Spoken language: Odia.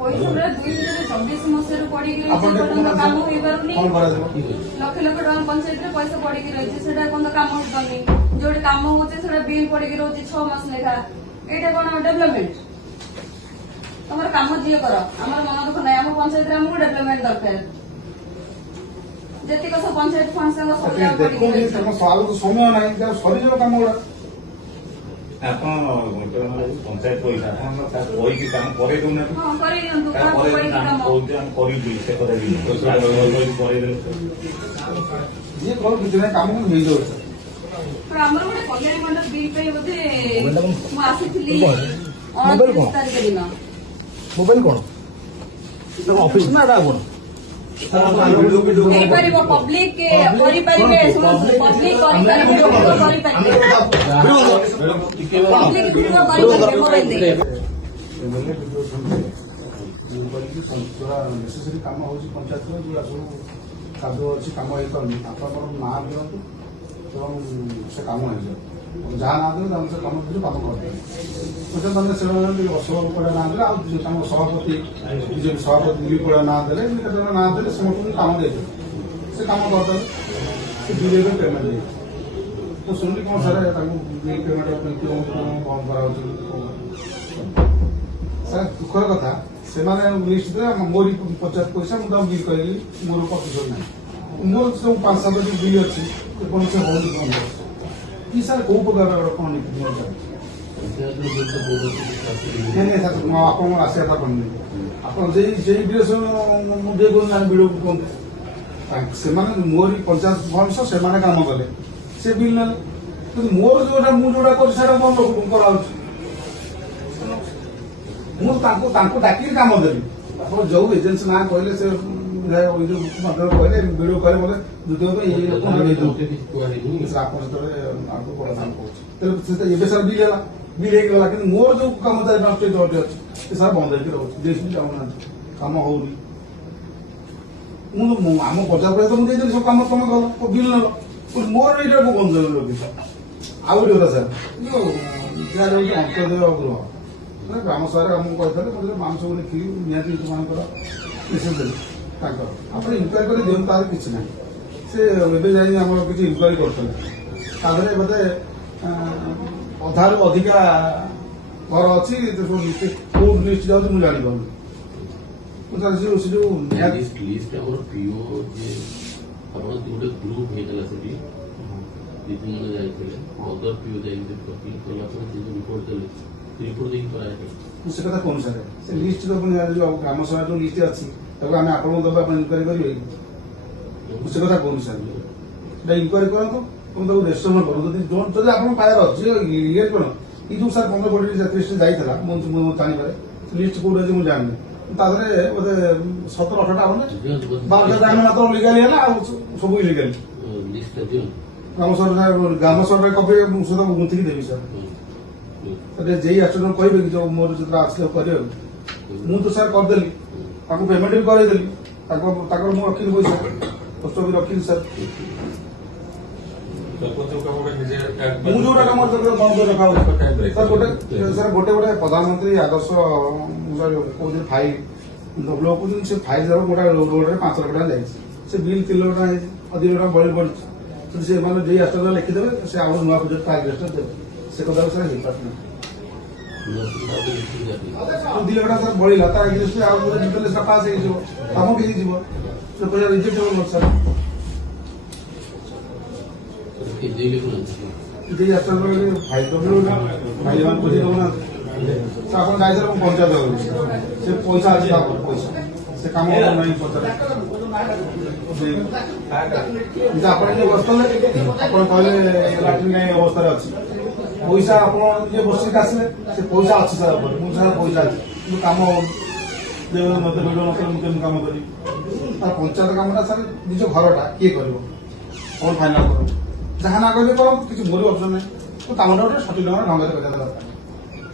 ପଇସା ପୁରା 2024 ମସିହାରୁ ପଡିକି ରହିଛି, ଏପର୍ଯ୍ୟନ୍ତ କାମ ହେଇପାରୁନି। ଲକ୍ଷ ଲକ୍ଷ ଟଙ୍କା ପଞ୍ଚାୟତରେ ପଇସା ପଡିକି ରହିଛି, ସେଟା ଏପର୍ଯ୍ୟନ୍ତ କାମ ହେଇପାରୁନି। ଯୋଉଠି କାମ ହଉଛି ସେଟା ବିଲ୍ ପଡିକି ରହୁଛି 6 ମାସ ଲେଖା। ଏଇଟା କଣ ଡେଭଲପମେଣ୍ଟ? ତମର କାମ ଯିଏ କର, ଆମର ମନ ଦୁଃଖ ନାହିଁ। ଆମ ପଞ୍ଚାୟତରେ ଆମକୁ ଡେଭଲପମେଣ୍ଟ ଦରକାର। ଯେତିକ ସବୁ ପଞ୍ଚାୟତ ଫଣ୍ଡ ସବୁ ପଡିକି ରହିଛି। ସମୟ ନାହିଁ, ସରିଯିବ କାମ ଗୁଡା। ଆପଣ ପଞ୍ଚାୟତ ପଇସା ଆପଣ କହିକି କାମ କରେଇ ଦଉନାହାନ୍ତି। ହଁ କରେଇ ଦିଅନ୍ତୁ, କହୁଛି ଆମେ କରିବୁ ସେ କଥା କରେଇଦେଲେ ଯିଏ କରୁ କିଛି ନାହିଁ, କାମ କିନ୍ତୁ ହେଇଯାଉଛି। ଆମର ଗୋଟେ କଲ୍ୟାଣୀ ମଣ୍ଡପ ବିଲ୍ ପାଇଁ ବୋଧେ ମୁଁ ଆସିଥିଲି 29 ତାରିଖ ଦିନ। ମୋବାଇଲ କଣ ଅଫିସ ନା ଏଟା କଣ ହେଇପାରିବ? ପବ୍ଲିକ କରିପାରିବେ, ପବ୍ଲିକ କରିପାରିବେ, ମୋବାଇଲ ନେସେସରି କାମ ହଉଛି ପଞ୍ଚାୟତରେ, ଯୋଉଟା ସବୁ କାଦୁଅ ଅଛି, କାମ ହେଇପାରୁନି, ଆପଣଙ୍କର ନାଁ ଦିଅନ୍ତୁ ଏବଂ ସେ କାମ ହେଇଯିବ। ଯାହା ନାଁ ଦେବେ ତାଙ୍କୁ ସେ କାମ କରିଦେବେ, କାମ କରିଦେବେ। ତମେ ସେମାନେ ଅଶୋକ ନାଁ ଦେଲେ, ଆଉ ତାଙ୍କ ସଭାପତି ବିଜେପି ସଭାପତି ଦିଲ୍ଲୀ ପଡ଼ା ନାଁ ଦେଲେ, କେତେ ଜଣ ନାଁ ଦେଲେ, ସମସ୍ତଙ୍କୁ କାମ ଦେଇଦେବେ, ସେ କାମ କରିଦେବେ। ସେ ବିଲ୍ ପେମେଣ୍ଟ ଦେଇଦେବେ। ତ ଶୁଣିଲି କଣ ସାର୍ ତାଙ୍କୁ ବିଲ୍ ପେମେଣ୍ଟ ବନ୍ଦ କରାହଉଛି। ସାର୍ ଦୁଃଖର କଥା, ସେମାନେ ଲିଷ୍ଟ ଦେଲେ ମୋରି ପଚାଶ ପଇସା ମୁଁ ତାଙ୍କୁ ବିଲ୍ କରିଲି, ମୋର ପ୍ରତିଶୋଧ ନାହିଁ। ମୋର ସବୁ 5-7ଟି ବିଲ୍ ଅଛି, କୌଣସି ହଉନି ବନ୍ଦ ଅଛି କି ସାର୍ କୋଉ ପ୍ରକାର କଣ ନୀତି ନିୟମ ଚାଲିଛି? ଆପଣଙ୍କର ଆସିବା କଥା କହିନି, ଆପଣ ସେଇ ଡିରେକ୍ସନ ମୁଁ ଟିକେ କହୁଛି ବିଡକୁ କୁହନ୍ତୁ। ସେମାନେ ମୋରି ପଞ୍ଚାୟତ ଭଂଶ, ସେମାନେ କାମ କଲେ, ସେ ବିଲ୍ ନେଲେ। କିନ୍ତୁ ମୋର ମୁଁ ଯୋଉଟା କରୁଛି ସେଇଟା କଣ କରାହଉଛି? ମୁଁ ତାଙ୍କୁ ଡାକିକି କାମ ଦେବି। ଆପଣ ଯୋଉ ଏଜେନ୍ସି ନାଁ କହିଲେ, ସେ କହିଲେ ଭିଡିଓ କହିଲେ ମତେ ଦ୍ୱିତୀୟ ଆପଣ ସେତେବେଳେ ଆଗକୁ ବଡ କାମ କରୁଛି, ଏବେ ସାର୍ ବିଲ୍ ହେଲା, ବିଲ୍ ହେଇକି ଗଲା। କିନ୍ତୁ ମୋର ଯୋଉ କାମ 4-5ଟି ଜଟି ଅଛି, ସେ ସାର୍ ବନ୍ଦ ହେଇକି ରହୁଛି, ଦେଇକି ଯାଉନାହାନ୍ତି, କାମ ହଉନି। ମୁଁ ଆମ ପଚାଶ ପଇସା ତ ମୁଁ ଦେଇଦେଲି, ସବୁ କାମ ତମେ କଲ, ବିଲ୍ ନେଲ, ମୋର ଏଇଟା ବନ୍ଦ ରଖିଛ। ଆଉ ଗୋଟେ କଥା ସାର୍, ଯାହା ରହୁଛି ଅନ୍ତର୍ଦୟ ଗୃହ ଗ୍ରାମ ସଭାରେ ଆମକୁ କହିଥିଲେ, ଆମେ ସବୁ ଲେଖିକି ନିହାତି ସେମାନଙ୍କର ମେସେଜ ଦେଲି ତାଙ୍କର, ଆପଣ ଇନକ୍ୱାରି କରି ଦିଅନ୍ତୁ, ତାର କିଛି ନାହିଁ। ସେ ଏବେ ଯାଇ ଆମର କିଛି ଇନକ୍ୱାରି କରୁଥିଲେ, ତା ଦେହରେ ବୋଧେ ଅଧାରୁ ଅଧିକା ଘର ଅଛି, କୋଉ ଲିଷ୍ଟ ଯାଉଛି ମୁଁ ଜାଣିପାରୁନି। ସେ ଯୋଉ ଆପଣ ଗୋଟେ ଗ୍ରୁପ ହେଇଥିଲା ସେଠି ଦିଦିମାନେ ଯାଇଥିଲେ, ଅଦର ପିଓ ଯାଇଥିଲେ, କଲା ପରେ ସେ ଯୋଉ ରିପୋର୍ଟ ଦେଲେ, ରିପୋର୍ଟ ଦେଇକି କରାଯାଇଥିଲା। ମୁଁ ସେ କଥା କହୁନି ସାର୍, ସେ ଲିଷ୍ଟ ତ ଯୋଉ ଗ୍ରାମ ସଭା ଯୋଉ ଲିଷ୍ଟ ଅଛି, ତାକୁ ଆମେ ଆପଣଙ୍କୁ ଦେବୁ, ଆପଣ ଇନକ୍ୱାରି କରିବେ। ମୁଁ ସେ କଥା କହୁନି ସାର୍, ସେଟା ଇନକ୍ୱାରି କରନ୍ତୁ ଏବଂ ତାକୁ ରେଜିଷ୍ଟର କରନ୍ତୁ। ଯଦି ଆପଣଙ୍କ ପାଖରେ ଅଛି ଇଏ କଣ, ଏଇ ଯୋଉ ସାର୍ 15-20 ଲିଷ୍ଟ ଯାଇଥିଲା, ମୁଁ ଜାଣିପାରେ ଲିଷ୍ଟ କୋଉଠି ଅଛି ମୁଁ ଜାଣିନି। ତା ଦେହରେ ବୋଧେ 17-18ଟା ହବନି, 12ଟା ମାତ୍ର ଲିଗାଲି ହେଲା, ଆଉ ସବୁ ଇଲିଗାଲି। ଗ୍ରାମ ସଭାରେ କପି ମୁଁ ସହିତ ଗୁନ୍ଥିକି ଦେବି ସାର୍। ଯେଇ ଆକ୍ସିଡେଣ୍ଟ କହିବେ କି ଯୋଉ ମୋର ଯେତେବେଳେ ଆସିଲେ କରିବାକୁ, ମୁଁ ତ ସାର୍ କରିଦେଲି, ତାଙ୍କୁ ପେମେଣ୍ଟ ବି କରେଇଦେଲି, ତାଙ୍କର ମୁଁ ରଖିଲି ପଇସା, କଷ୍ଟ ବି ରଖିଲି ସାର୍। ମୁଁ ଯୋଉଟା କାମ ବନ୍ଦ କରି ରଖା ହଉଛି ସାର୍, ଗୋଟେ ପ୍ରଧାନମନ୍ତ୍ରୀ ଆଦର୍ଶ କହୁଛନ୍ତି ଫାଇଲ ବ୍ଲକ କହୁଛନ୍ତି, ସେ ଫାଇଲ ଯାକ ଗୋଟା ରୋଡରେ 5 ଲକ୍ଷ ଟଙ୍କା ଯାଇଛି, ସେ ବିଲ୍ 3 ଲକ୍ଷ ଟଙ୍କା ହେଇଛି, ଅଧିକ ଟଙ୍କା ବଳି ପଡିଛି। ସେମାନେ ଯେଇ ଆକ୍ସିଡେଣ୍ଟ ଲେଖିଦେବେ, ସେ ଆଉ ନୂଆ ପ୍ରୋଜେକ୍ଟ ଫାଇଲ ରେଜିଷ୍ଟର ଦେବେ, ସେ କଥା ସାର୍ ହେଇପାରୁନି। 2 ଲକ୍ଷ ଟଙ୍କା ବଳିଲା, ତାର ଏଗ୍ରିଷ୍ଟ ଆଉ ଗୋଟେ ଡିଟେଲ ପାସ୍ ହେଇଯିବ, କାମ ବି ହେଇଯିବ, ସେ ପଇସା ରିଜେକ୍ଟ ହେବ ସାର୍। ଆପଣ ଯାଇଥିଲେ ମୁଁ ପଞ୍ଚାୟତ ସେ ପଇସା ଅଛି, ପଇସା ସେ କାମ ନାହିଁ ପଚାର। ଆପଣ ଯିଏ ବସିଥିଲେ, ଆପଣ କହିଲେ ଲାଟ୍ରିନ୍ ନାହିଁ ଅବସ୍ଥାରେ ଅଛି, ପଇସା ଆପଣ ଯିଏ ବସିକି ଆସିଲେ, ସେ ପଇସା ଅଛି ସାର୍ ଉପରେ, ମୁଁ ସାର୍ ପଇସା ଅଛି, କିନ୍ତୁ କାମ ହଉନି। ମତେ ଭିଡ଼ିଓ ନକଲେ ମୁଁ କେମିତି କାମ କରିବି? ତାର ପଞ୍ଚାୟତ କାମଟା ସାର୍ ନିଜ ଘରଟା କିଏ କରିବ, କଣ ଫାଇନାଲ କରିବ? ଯାହା ନା କହିଲେ କରନ୍ତୁ, କିଛି ମୋର ଅପସନ୍ ନାହିଁ, କାମଟା ଗୋଟେ ସଠିକ ଢଙ୍ଗରେ କରିବା ଦରକାର।